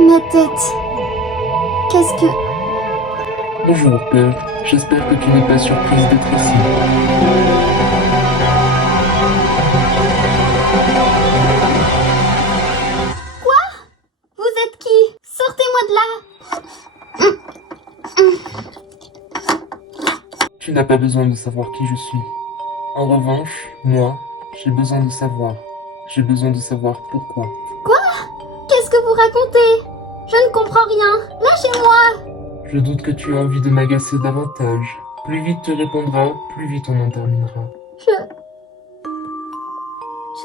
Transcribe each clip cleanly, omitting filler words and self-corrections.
Ma tête. Qu'est-ce que... Bonjour, Pearl. J'espère que tu n'es pas surprise d'être ici. Vous êtes qui? Sortez-moi de là! Tu n'as pas besoin de savoir qui je suis. En revanche, moi, j'ai besoin de savoir. J'ai besoin de savoir pourquoi. Qu'est-ce que vous racontez? Je ne comprends rien. Lâchez-moi! Je doute que tu aies envie de m'agacer davantage. Plus vite tu répondras, plus vite on en terminera. Je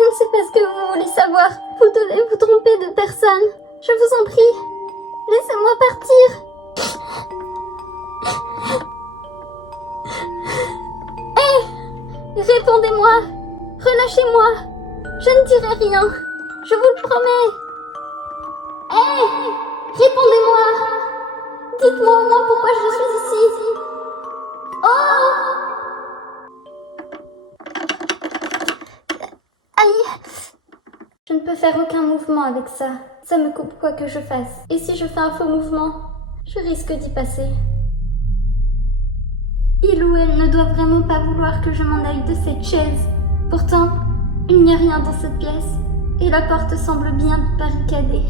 ne sais pas ce que vous voulez savoir. Vous devez vous tromper de personne. Je vous en prie. Laissez-moi partir. Hé! Répondez-moi. Relâchez-moi. Je ne dirai rien. Je vous le promets. Hé! Répondez-moi. Dites-moi au moins pourquoi je suis ici. Oh! Aïe! Je ne peux faire aucun mouvement avec ça. Ça me coupe quoi que je fasse. Et si je fais un faux mouvement, je risque d'y passer. Il ou elle ne doit vraiment pas vouloir que je m'en aille de cette chaise. Pourtant, il n'y a rien dans cette pièce. Et la porte semble bien barricadée.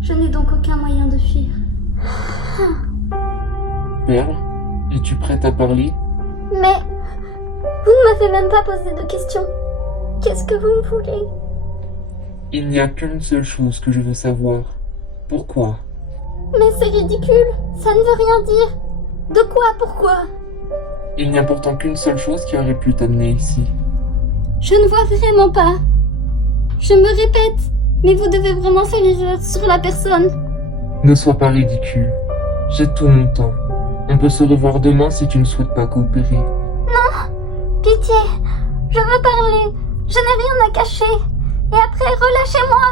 Je n'ai donc aucun moyen de fuir. Pearl, es-tu prête à parler? Mais vous ne m'avez même pas posé de questions. Qu'est-ce que vous me voulez? Il n'y a qu'une seule chose que je veux savoir. Pourquoi? Mais c'est ridicule. Ça ne veut rien dire. De quoi? Pourquoi? Il n'y a pourtant qu'une seule chose qui aurait pu t'amener ici. Je ne vois vraiment pas. Je me répète, mais vous devez vraiment faire erreur sur la personne. Ne sois pas ridicule. J'ai tout mon temps. On peut se revoir demain si tu ne souhaites pas coopérer. Pitié, je veux parler. Je n'ai rien à cacher. Et après, relâchez-moi.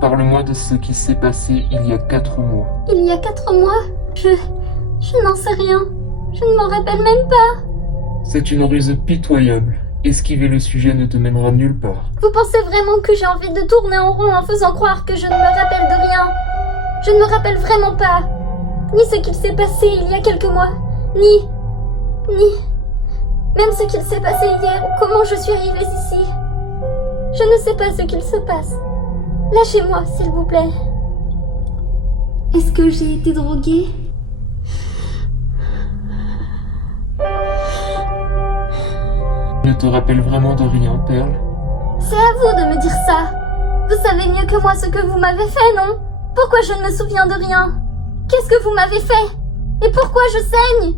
Parle-moi de ce qui s'est passé il y a 4 mois. Il y a 4 mois, je n'en sais rien. Je ne m'en rappelle même pas. C'est une ruse pitoyable. Esquiver le sujet ne te mènera nulle part. Vous pensez vraiment que j'ai envie de tourner en rond en faisant croire que je ne me rappelle de rien? Je ne me rappelle vraiment pas. Ni ce qu'il s'est passé il y a quelques mois, ni même ce qu'il s'est passé hier, comment je suis arrivée ici. Je ne sais pas ce qu'il se passe. Lâchez-moi, s'il vous plaît. Est-ce que j'ai été droguée? Ne te rappelle vraiment de rien, Pearl? C'est à vous de me dire ça. Vous savez mieux que moi ce que vous m'avez fait, non? Pourquoi je ne me souviens de rien? Qu'est-ce que vous m'avez fait? Et pourquoi je saigne?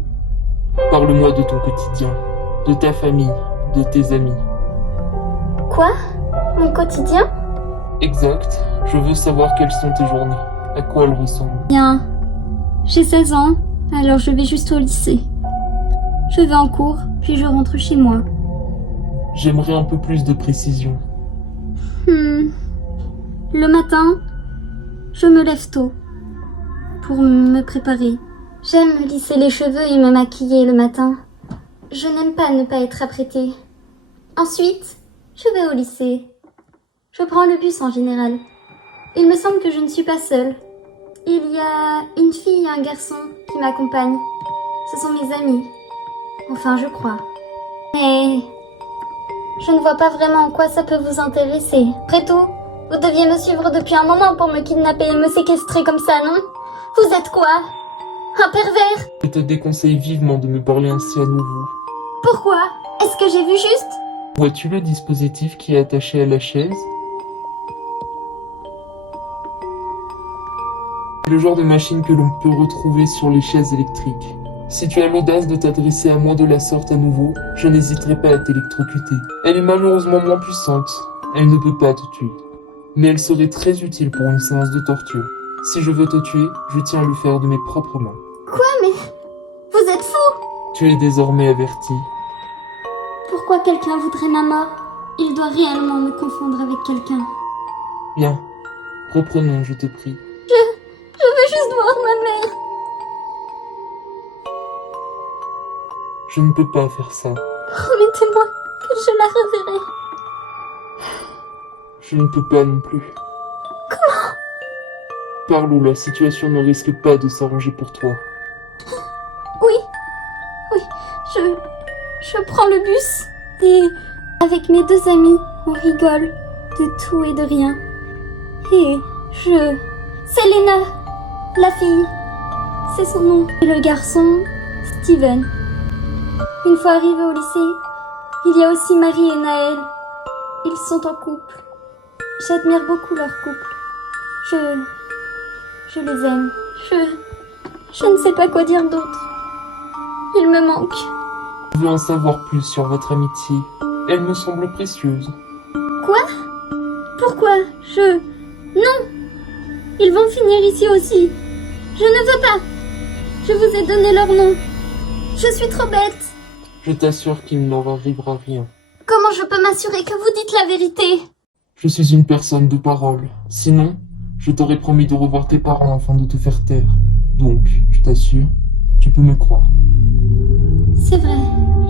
Parle-moi de ton quotidien, de ta famille, de tes amis. Quoi? Mon quotidien? Exact. Je veux savoir quelles sont tes journées, à quoi elles ressemblent. Bien. J'ai 16 ans, alors je vais juste au lycée. Je vais en cours, puis je rentre chez moi. J'aimerais un peu plus de précision. Le matin, je me lève tôt pour me préparer. J'aime me lisser les cheveux et me maquiller le matin. Je n'aime pas ne pas être apprêtée. Ensuite, je vais au lycée. Je prends le bus en général. Il me semble que je ne suis pas seule. Il y a une fille et un garçon qui m'accompagnent. Ce sont mes amis. Enfin, je crois. Mais je ne vois pas vraiment en quoi ça peut vous intéresser. Après tout, vous deviez me suivre depuis un moment pour me kidnapper et me séquestrer comme ça, non? Vous êtes quoi? Un pervers? Je te déconseille vivement de me parler ainsi à nouveau. Pourquoi? Est-ce que j'ai vu juste? Vois-tu le dispositif qui est attaché à la chaise? C'est le genre de machine que l'on peut retrouver sur les chaises électriques. Si tu as l'audace de t'adresser à moi de la sorte à nouveau, je n'hésiterai pas à t'électrocuter. Elle est malheureusement moins puissante. Elle ne peut pas te tuer. Mais elle serait très utile pour une séance de torture. Si je veux te tuer, je tiens à le faire de mes propres mains. Quoi, mais vous êtes fou! Tu es désormais averti. Pourquoi quelqu'un voudrait ma mort? Il doit réellement me confondre avec quelqu'un. Bien. Reprenons, je te prie. Je veux juste voir ma mère. Je ne peux pas faire ça. Promettez-moi que je la reverrai. Tu ne peux pas non plus. Comment? Parle ou la situation ne risque pas de s'arranger pour toi. Oui, oui, je prends le bus et avec mes 2 amis, on rigole de tout et de rien. Et c'est Lena, la fille, c'est son nom. Et le garçon, Steven. Une fois arrivés au lycée, il y a aussi Marie et Naël. Ils sont en couple. J'admire beaucoup leur couple. Je les aime. Je ne sais pas quoi dire d'autre. Ils me manquent. Je veux en savoir plus sur votre amitié. Elle me semble précieuse. Quoi? Pourquoi? Non! Ils vont finir ici aussi. Je ne veux pas. Je vous ai donné leur nom. Je suis trop bête. Je t'assure qu'il ne leur arrivera rien. Comment je peux m'assurer que vous dites la vérité? Je suis une personne de parole. Sinon, je t'aurais promis de revoir tes parents afin de te faire taire. Donc, je t'assure, tu peux me croire. C'est vrai.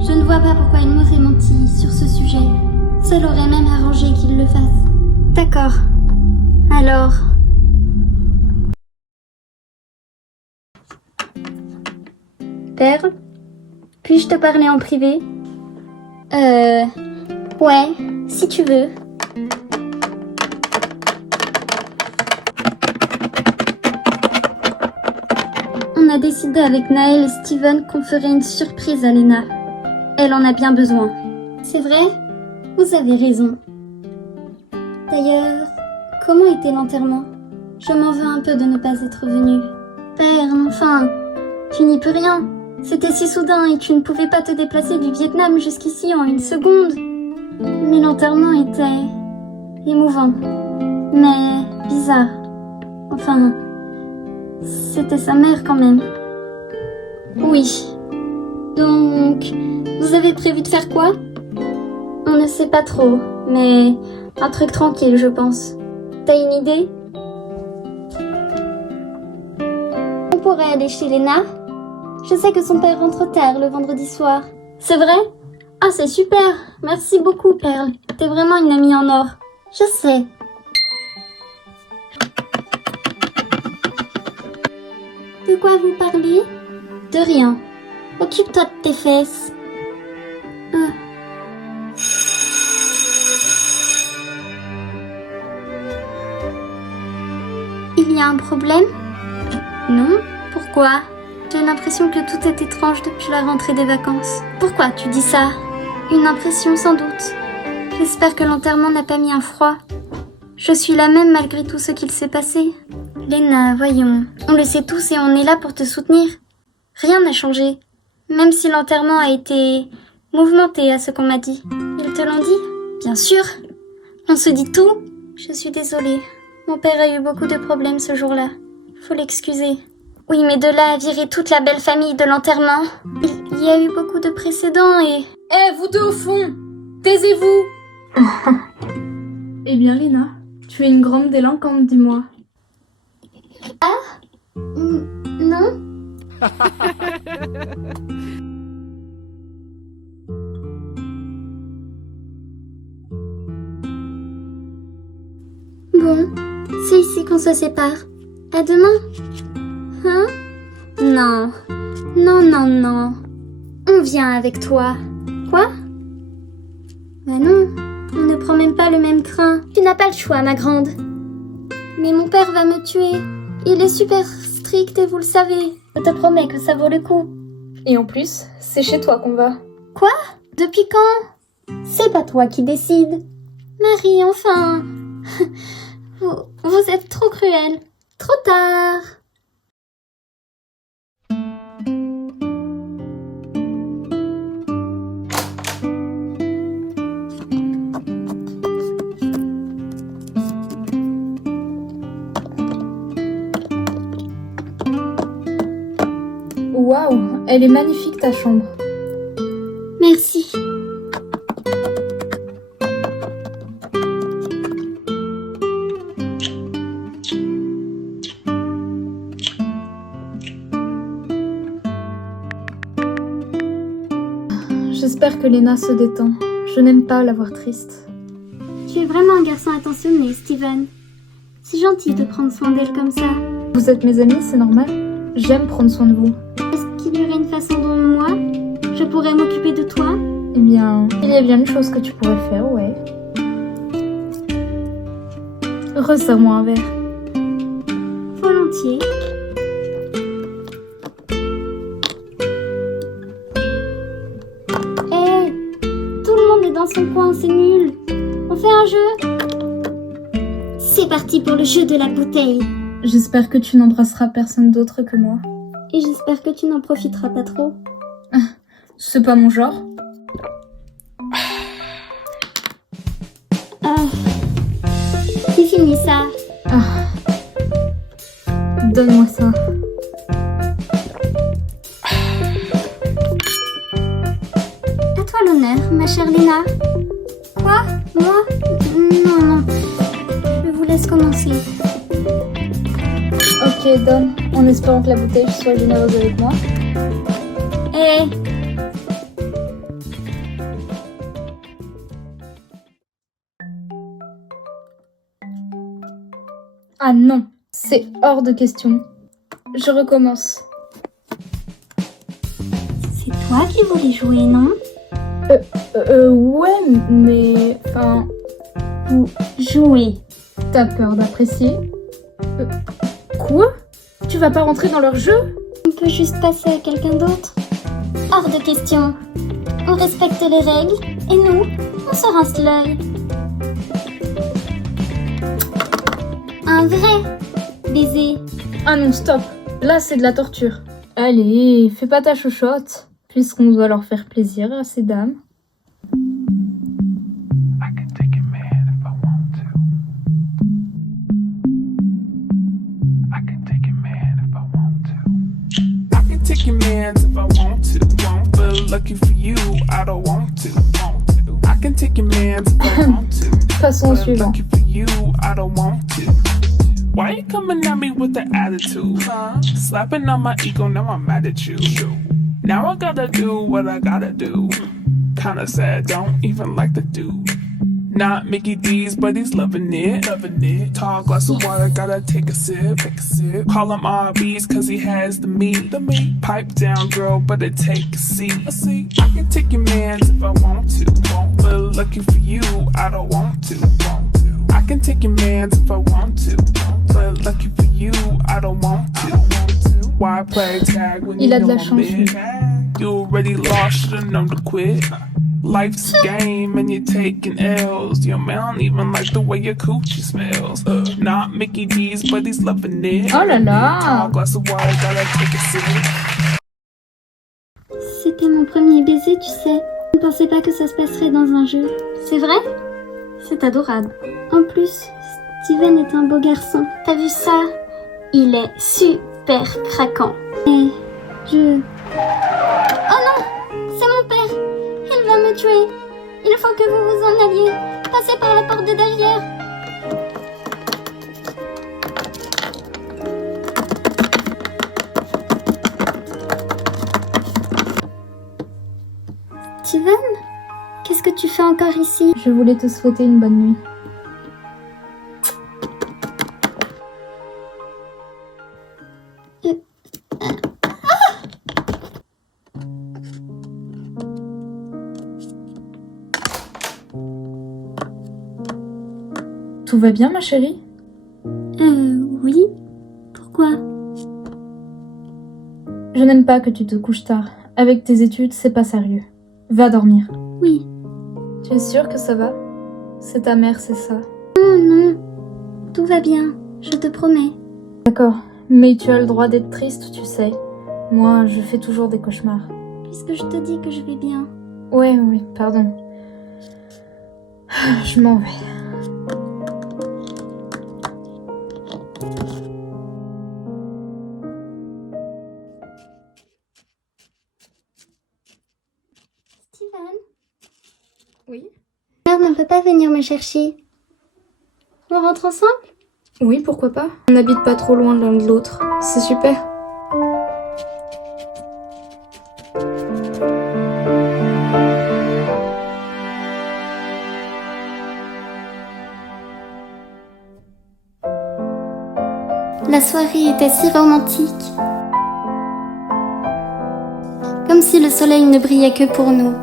Je ne vois pas pourquoi il m'aurait menti sur ce sujet. Ça l'aurait même arrangé qu'il le fasse. D'accord. Alors... Perle, puis-je te parler en privé? Ouais, si tu veux. On a décidé avec Naël et Steven qu'on ferait une surprise à Lena. Elle en a bien besoin. C'est vrai? Vous avez raison. D'ailleurs, comment était l'enterrement? Je m'en veux un peu de ne pas être venue. Perle, enfin, tu n'y peux rien. C'était si soudain et tu ne pouvais pas te déplacer du Vietnam jusqu'ici en 1 seconde. Mais l'enterrement était émouvant, mais bizarre. Enfin, c'était sa mère quand même. Oui. Donc, vous avez prévu de faire quoi? On ne sait pas trop, mais un truc tranquille, je pense. T'as une idée? On pourrait aller chez Lena. Je sais que son père rentre tard le vendredi soir. C'est vrai? Ah, c'est super. Merci beaucoup, Perle. T'es vraiment une amie en or. Je sais. De quoi vous parlez? De rien. Occupe-toi de tes fesses. Ah. Il y a un problème? Non? Pourquoi? J'ai l'impression que tout est étrange depuis la rentrée des vacances. Pourquoi tu dis ça? Une impression sans doute. J'espère que l'enterrement n'a pas mis un froid. Je suis la même malgré tout ce qu'il s'est passé. Lena, voyons. On le sait tous et on est là pour te soutenir. Rien n'a changé. Même si l'enterrement a été mouvementé à ce qu'on m'a dit. Ils te l'ont dit? Bien sûr. On se dit tout. Je suis désolée. Mon père a eu beaucoup de problèmes ce jour-là. Faut l'excuser. Oui, mais de là à virer toute la belle famille de l'enterrement, il y a eu beaucoup de précédents et... Vous deux au fond, taisez-vous. Eh bien, Lena, tu es une grande délinquante, dis-moi. Non? Bon, c'est ici qu'on se sépare. À demain. Hein? Non. Non, non, non. On vient avec toi. Quoi? Bah non, on ne prend même pas le même train. Tu n'as pas le choix, ma grande. Mais mon père va me tuer. Il est super strict et vous le savez. Je te promets que ça vaut le coup. Et en plus, c'est chez toi qu'on va. Quoi? Depuis quand? C'est pas toi qui décide. Marie, enfin. Vous êtes trop cruelle. Trop tard. Waouh, elle est magnifique ta chambre. Merci. J'espère que Lena se détend. Je n'aime pas la voir triste. Tu es vraiment un garçon attentionné, Steven. C'est gentil de prendre soin d'elle comme ça. Vous êtes mes amis, c'est normal. J'aime prendre soin de vous. Est-ce qu'il y aurait une façon dont moi, je pourrais m'occuper de toi? Eh bien, il y a bien une chose que tu pourrais faire, ouais. Resserre-moi un verre. Volontiers. Hé, tout le monde est dans son coin, c'est nul. On fait un jeu? C'est parti pour le jeu de la bouteille. J'espère que tu n'embrasseras personne d'autre que moi. Et j'espère que tu n'en profiteras pas trop. C'est pas mon genre. Ah, c'est fini ça. Donne-moi ça. À toi l'honneur, ma chère Léna. Quoi? Moi? Non, non. Je vous laisse commencer. Ok, donne. En espérant que la bouteille soit généreuse avec moi. Hé, Ah non, c'est hors de question. Je recommence. c'est toi qui voulais jouer, non? Ouais, mais... Enfin... Vous jouez. T'as peur d'apprécier Quoi? Tu vas pas rentrer dans leur jeu? On peut juste passer à quelqu'un d'autre. Hors de question. On respecte les règles et nous, on se rince l'œil. Un vrai baiser. Ah non, stop. Là, c'est de la torture. Allez, fais pas ta chochotte, puisqu'on doit leur faire plaisir à ces dames. I can take a man if I want to. I can take a man if I want to. I can take a man if I want to. But lucky for you, I don't want to. I can take a man if I want to. Passons au But suivant. lucky for you, I don't want to. Why you coming at me with the attitude? Slapping on my ego, now I'm mad at you. Now I gotta do what I gotta do. Kinda sad, don't even like the dude. Not Mickey D's, but he's loving it. Tall glass of water, gotta take a sip. Call him RB's, cause he has the meat. Pipe down, girl, but it take a seat. I can take your mans if I want to. But lucky for you, I don't want to. I can take your mans if I want to. But lucky for you, I don't want to. Why play tag when you Il a de know la I'm chance, mid? You already lost, should've known to quit. Life's a game and you're taking L's. Your man don't even like the way your coochie smells. Not Mickey D's, but he's loving it. Oh là là. Tall glass of water, gotta take a sip. C'était mon premier baiser, tu sais. Je ne pensais pas que ça se passerait dans un jeu. C'est vrai? C'est adorable. En plus, Steven est un beau garçon. T'as vu ça? Il est super craquant. Et je... Oh non! C'est mon père! Il va me tuer! Il faut que vous vous en alliez! Passez par la porte de derrière! Steven? Qu'est-ce que tu fais encore ici? Je voulais te souhaiter une bonne nuit. Tout va bien, ma chérie? Oui? Pourquoi? Je n'aime pas que tu te couches tard. Avec tes études, c'est pas sérieux. Va dormir. Oui. Tu es sûre que ça va? C'est ta mère, c'est ça? Non, non. Tout va bien, je te promets. D'accord, mais tu as le droit d'être triste, tu sais. Moi, je fais toujours des cauchemars. Puisque je te dis que je vais bien. Ouais, oui, pardon. Je m'en vais. Steven? Oui? Mère ne peut pas venir me chercher. On rentre ensemble? Oui, pourquoi pas? On n'habite pas trop loin l'un de l'autre. C'est super. La soirée était si romantique. Comme si le soleil ne brillait que pour nous.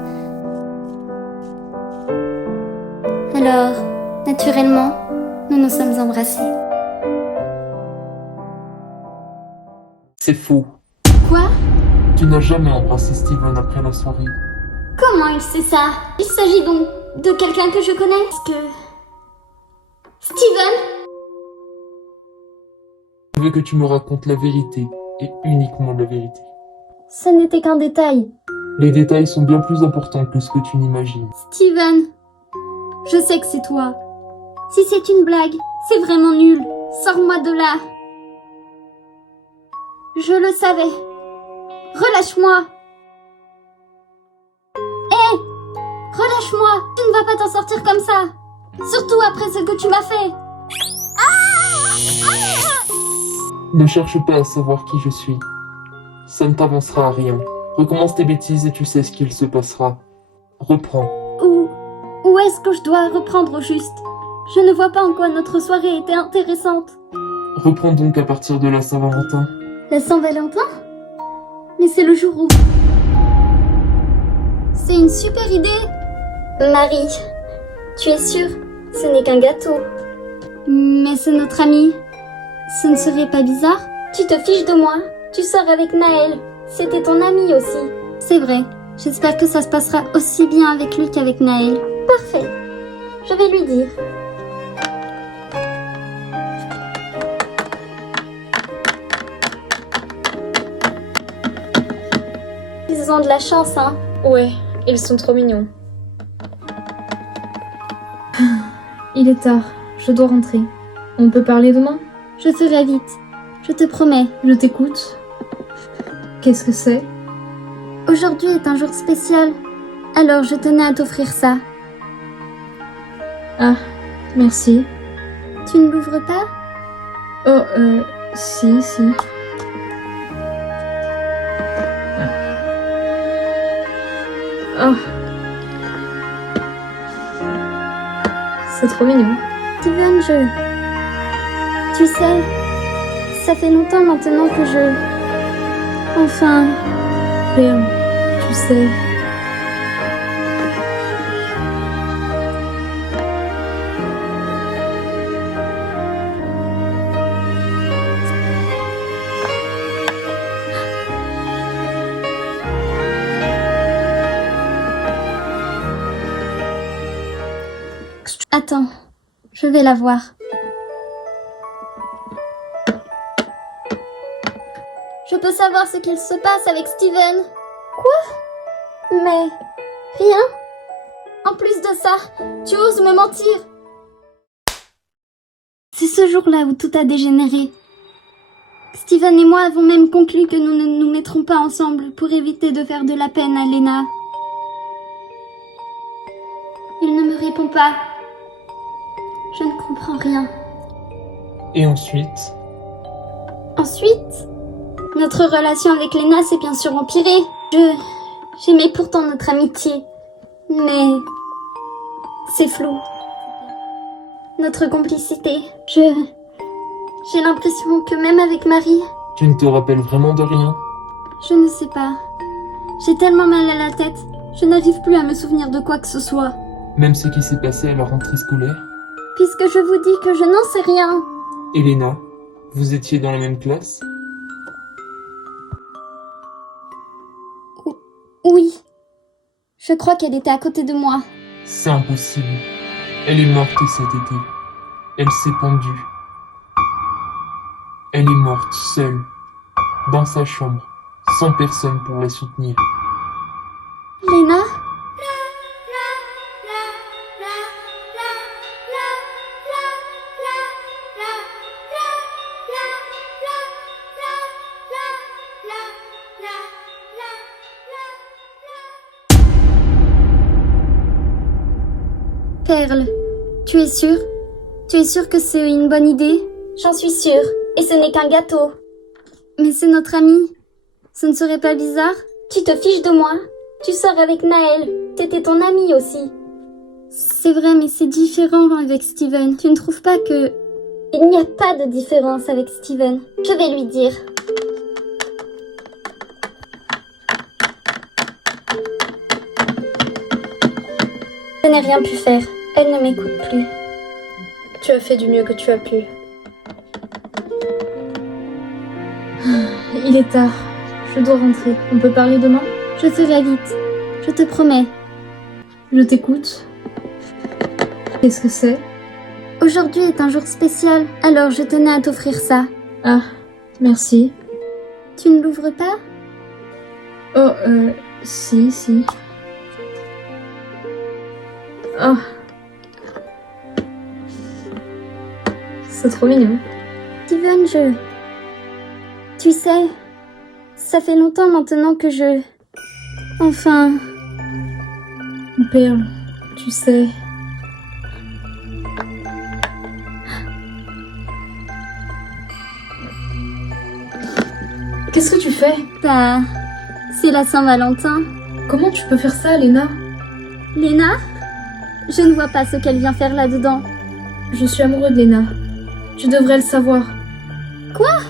Alors, naturellement, nous nous sommes embrassés. C'est faux. Quoi? Tu n'as jamais embrassé Steven après la soirée. Comment il sait ça? Il s'agit donc de quelqu'un que je connais? Est-ce que... Steven? Je veux que tu me racontes la vérité, et uniquement la vérité. Ce n'était qu'un détail. Les détails sont bien plus importants que ce que tu n'imagines. Steven, je sais que c'est toi. Si c'est une blague, c'est vraiment nul. Sors-moi de là. Je le savais. Relâche-moi. Hé! Relâche-moi. Tu ne vas pas t'en sortir comme ça. Surtout après ce que tu m'as fait. Ne cherche pas à savoir qui je suis. Ça ne t'avancera à rien. Recommence tes bêtises et tu sais ce qu'il se passera. Reprends. Où est-ce que je dois reprendre au juste? Je ne vois pas en quoi notre soirée était intéressante. Reprends donc à partir de la Saint-Valentin. La Saint-Valentin? Mais c'est le jour où... C'est une super idée. Marie, tu es sûre? Ce n'est qu'un gâteau. Mais c'est notre ami. Ce ne serait pas bizarre? Tu te fiches de moi? Tu sors avec Naël. C'était ton ami aussi. C'est vrai. J'espère que ça se passera aussi bien avec lui qu'avec Naël. Parfait. Je vais lui dire. Ils ont de la chance, hein. Ouais, ils sont trop mignons. Il est tard, je dois rentrer. On peut parler demain? Je ferai vite. Je te promets. Je t'écoute. Qu'est-ce que c'est? Aujourd'hui est un jour spécial. Alors je tenais à t'offrir ça. Ah, merci. Tu ne l'ouvres pas? Oh, si. Oh. C'est trop mignon. Steven, Tu sais, ça fait longtemps maintenant que je... Enfin... Perle, tu sais... Attends, je vais la voir. Je peux savoir ce qu'il se passe avec Steven. Quoi? Mais... rien? En plus de ça, tu oses me mentir? C'est ce jour-là où tout a dégénéré. Steven et moi avons même conclu que nous ne nous mettrons pas ensemble pour éviter de faire de la peine à Lena. Il ne me répond pas. Je ne comprends rien. Et ensuite, notre relation avec Lena s'est bien sûr empirée. J'aimais pourtant notre amitié. Mais... c'est flou. Notre complicité. J'ai l'impression que même avec Marie... tu ne te rappelles vraiment de rien? Je ne sais pas. J'ai tellement mal à la tête. Je n'arrive plus à me souvenir de quoi que ce soit. Même ce qui s'est passé à la rentrée scolaire? Puisque je vous dis que je n'en sais rien. Elena, vous étiez dans la même classe? Oui. Je crois qu'elle était à côté de moi. C'est impossible. Elle est morte cet été. Elle s'est pendue. Elle est morte seule, dans sa chambre, sans personne pour la soutenir. Lena? Perle, tu es sûre? Tu es sûre que c'est une bonne idée? J'en suis sûre, et ce n'est qu'un gâteau. Mais c'est notre ami. Ce ne serait pas bizarre? Tu te fiches de moi? Tu sors avec Naël. T'étais ton ami aussi. C'est vrai, mais c'est différent avec Steven. Tu ne trouves pas que... Il n'y a pas de différence avec Steven. Je vais lui dire. Je n'ai rien pu faire. Elle ne m'écoute plus. Tu as fait du mieux que tu as pu. Il est tard. Je dois rentrer. On peut parler demain? Je ferai vite. Je te promets. Je t'écoute. Qu'est-ce que c'est? Aujourd'hui est un jour spécial, alors je tenais à t'offrir ça. Ah, merci. Tu ne l'ouvres pas? Oh, si. Oh. C'est trop mignon. Steven, Tu sais, ça fait longtemps maintenant que je... Enfin... Perle, tu sais... Qu'est-ce que tu fais? Bah... C'est la Saint-Valentin. Comment tu peux faire ça, Léna? Léna? Je ne vois pas ce qu'elle vient faire là-dedans. Je suis amoureux de Léna. Tu devrais le savoir.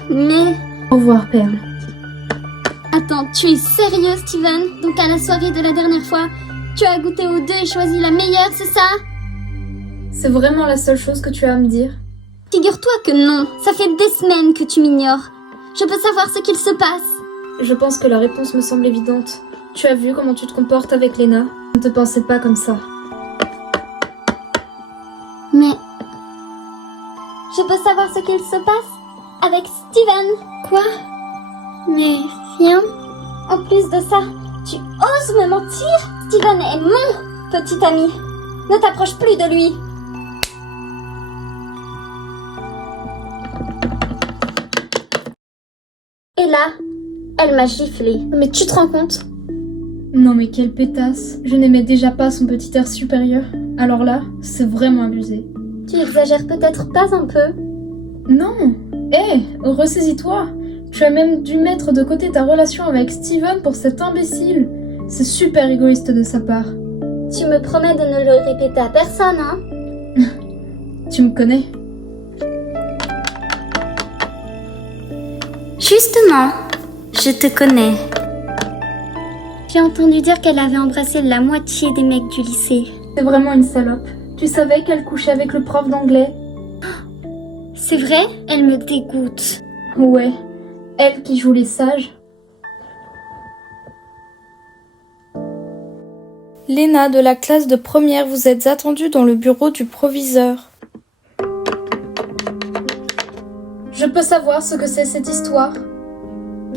Mais... Au revoir, Perle. Attends, tu es sérieux, Steven? Donc à la soirée de la dernière fois, tu as goûté aux deux et choisi la meilleure, c'est ça? C'est vraiment la seule chose que tu as à me dire? Figure-toi que non, ça fait des semaines que tu m'ignores. Je peux savoir ce qu'il se passe. Je pense que la réponse me semble évidente. Tu as vu comment tu te comportes avec Léna. Je ne te pensais pas comme ça. Mais... Je peux savoir ce qu'il se passe avec Steven. Quoi? Mais rien. En plus de ça, tu oses me mentir? Steven est mon petit ami. Ne t'approche plus de lui. Et là, elle m'a giflé. Mais tu te rends compte? Non mais quelle pétasse. Je n'aimais déjà pas son petit air supérieur. Alors là, c'est vraiment abusé. Tu exagères peut-être pas un peu? Non. Ressaisis-toi. Tu as même dû mettre de côté ta relation avec Steven pour cet imbécile. C'est super égoïste de sa part. Tu me promets de ne le répéter à personne, hein? Tu me connais. Justement, je te connais. J'ai entendu dire qu'elle avait embrassé la moitié des mecs du lycée. C'est vraiment une salope. Tu savais qu'elle couchait avec le prof d'anglais? C'est vrai? Elle me dégoûte. Ouais, elle qui joue les sages. Léna de la classe de première, vous êtes attendue dans le bureau du proviseur. Je peux savoir ce que c'est cette histoire?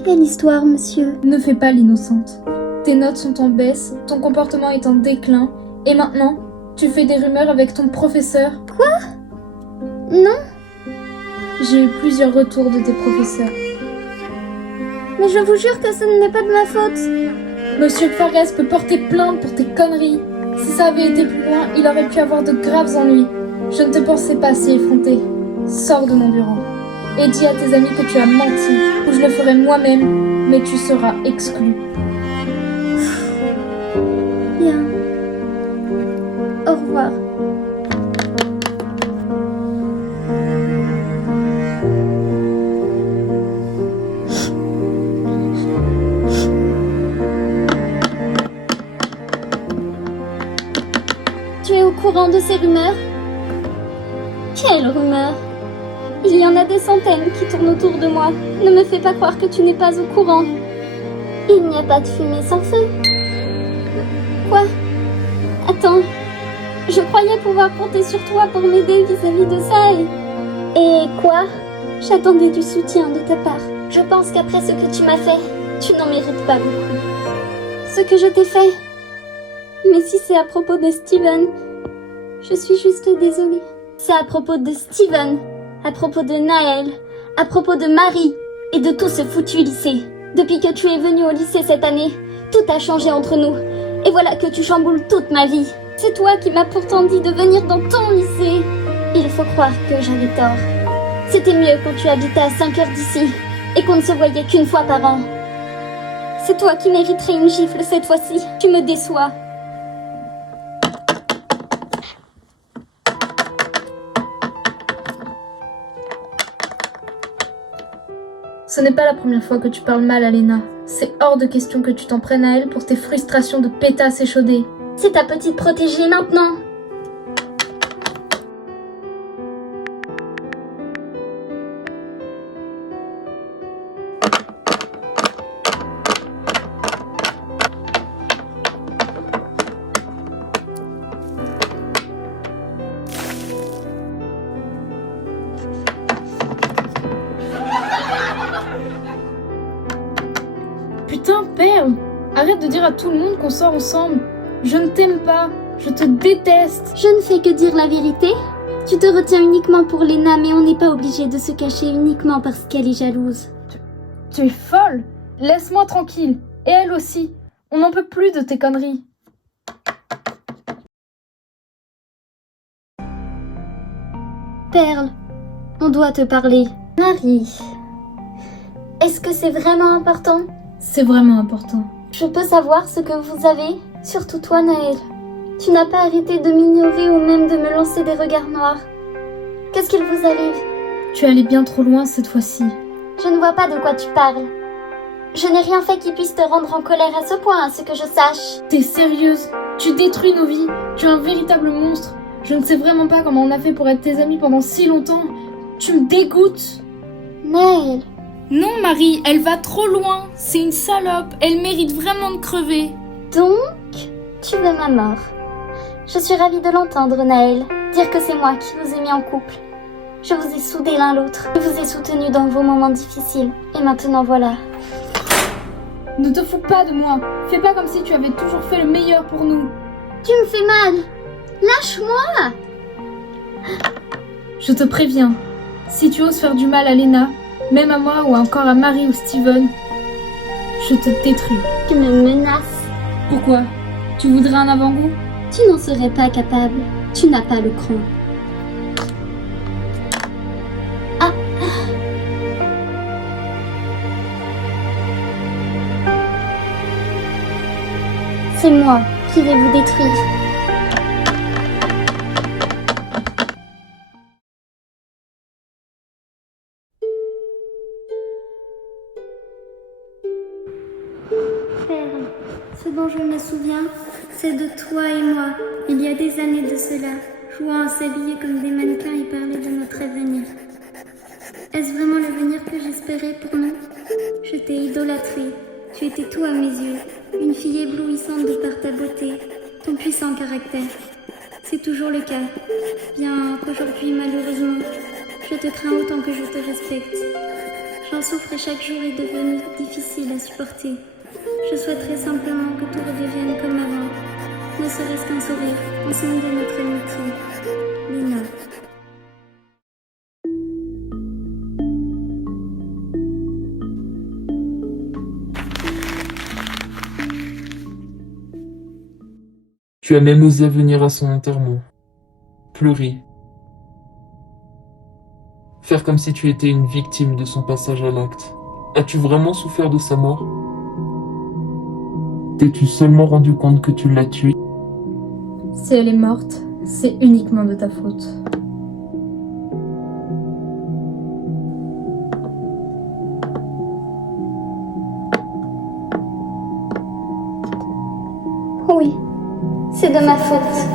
Quelle histoire, monsieur? Ne fais pas l'innocente. Tes notes sont en baisse, ton comportement est en déclin, et maintenant, tu fais des rumeurs avec ton professeur. Quoi? Non? J'ai eu plusieurs retours de tes professeurs. Mais je vous jure que ce n'est pas de ma faute. Monsieur Farès peut porter plainte pour tes conneries. Si ça avait été plus loin, il aurait pu avoir de graves ennuis. Je ne te pensais pas si effronté. Sors de mon bureau. Et dis à tes amis que tu as menti, ou je le ferai moi-même, mais tu seras exclu. Bien. Au revoir. Tu es au courant de ces rumeurs? Quelles rumeurs? Il y en a des centaines qui tournent autour de moi. Ne me fais pas croire que tu n'es pas au courant. Il n'y a pas de fumée sans feu. Quoi? Attends. Je croyais pouvoir compter sur toi pour m'aider vis-à-vis de ça Et quoi? J'attendais du soutien de ta part. Je pense qu'après ce que tu m'as fait, tu n'en mérites pas beaucoup. Ce que je t'ai fait. Mais si c'est à propos de Steven, je suis juste désolée. C'est à propos de Steven, à propos de Naël, à propos de Marie et de tout ce foutu lycée. Depuis que tu es venu au lycée cette année, tout a changé entre nous. Et voilà que tu chamboules toute ma vie. C'est toi qui m'as pourtant dit de venir dans ton lycée. Il faut croire que j'avais tort. C'était mieux quand tu habitais à 5 heures d'ici et qu'on ne se voyait qu'une fois par an. C'est toi qui mériterais une gifle cette fois-ci. Tu me déçois. Ce n'est pas la première fois que tu parles mal à Léna. C'est hors de question que tu t'en prennes à elle pour tes frustrations de pétasse échaudée. C'est ta petite protégée maintenant. Putain, Perle, arrête de dire à tout le monde qu'on sort ensemble. Je ne t'aime pas, je te déteste. Je ne fais que dire la vérité. Tu te retiens uniquement pour Léna, mais on n'est pas obligé de se cacher uniquement parce qu'elle est jalouse. Tu es folle. Laisse-moi tranquille. Et elle aussi. On n'en peut plus de tes conneries. Perle, on doit te parler. Marie, est-ce que c'est vraiment important? C'est vraiment important. Je peux savoir ce que vous avez? Surtout toi, Naël. Tu n'as pas arrêté de m'ignorer ou même de me lancer des regards noirs. Qu'est-ce qu'il vous arrive? Tu es allé bien trop loin cette fois-ci. Je ne vois pas de quoi tu parles. Je n'ai rien fait qui puisse te rendre en colère à ce point, à ce que je sache. T'es sérieuse? Tu détruis nos vies. Tu es un véritable monstre. Je ne sais vraiment pas comment on a fait pour être tes amis pendant si longtemps. Tu me dégoûtes. Naël, Non, Marie, elle va trop loin. C'est une salope. Elle mérite vraiment de crever. donc, tu veux ma mort. Je suis ravie de l'entendre, Naël. Dire que c'est moi qui vous ai mis en couple. Je vous ai soudés l'un l'autre. Je vous ai soutenu dans vos moments difficiles. Et maintenant, voilà. Ne te fous pas de moi. Fais pas comme si tu avais toujours fait le meilleur pour nous. Tu me fais mal. Lâche-moi. Je te préviens. Si tu oses faire du mal à Léna, même à moi ou encore à Marie ou Steven, je te détruis. Tu me menaces. Pourquoi? Tu voudrais un avant-goût? Tu n'en serais pas capable. Tu n'as pas le cran. Ah. C'est moi qui vais vous détruire. Perle, ce dont je me souviens, c'est de toi et moi, il y a des années de cela, jouant à s'habiller comme des mannequins et parler de notre avenir. Est-ce vraiment l'avenir que j'espérais pour nous? Je t'ai idolâtrée, tu étais tout à mes yeux, une fille éblouissante de par ta beauté, ton puissant caractère. C'est toujours le cas, bien qu'aujourd'hui, malheureusement, je te crains autant que je te respecte. J'en souffre et chaque jour est devenu difficile à supporter. Je souhaiterais simplement que tout redevienne comme avant, ne serait-ce qu'un sourire, au sein de notre amitié. Léna. Tu as même osé venir à son enterrement. Pleurer. Faire comme si tu étais une victime de son passage à l'acte. As-tu vraiment souffert de sa mort? T'es-tu seulement rendu compte que tu l'as tuée? Si elle est morte, c'est uniquement de ta faute. Oui, c'est de ma faute.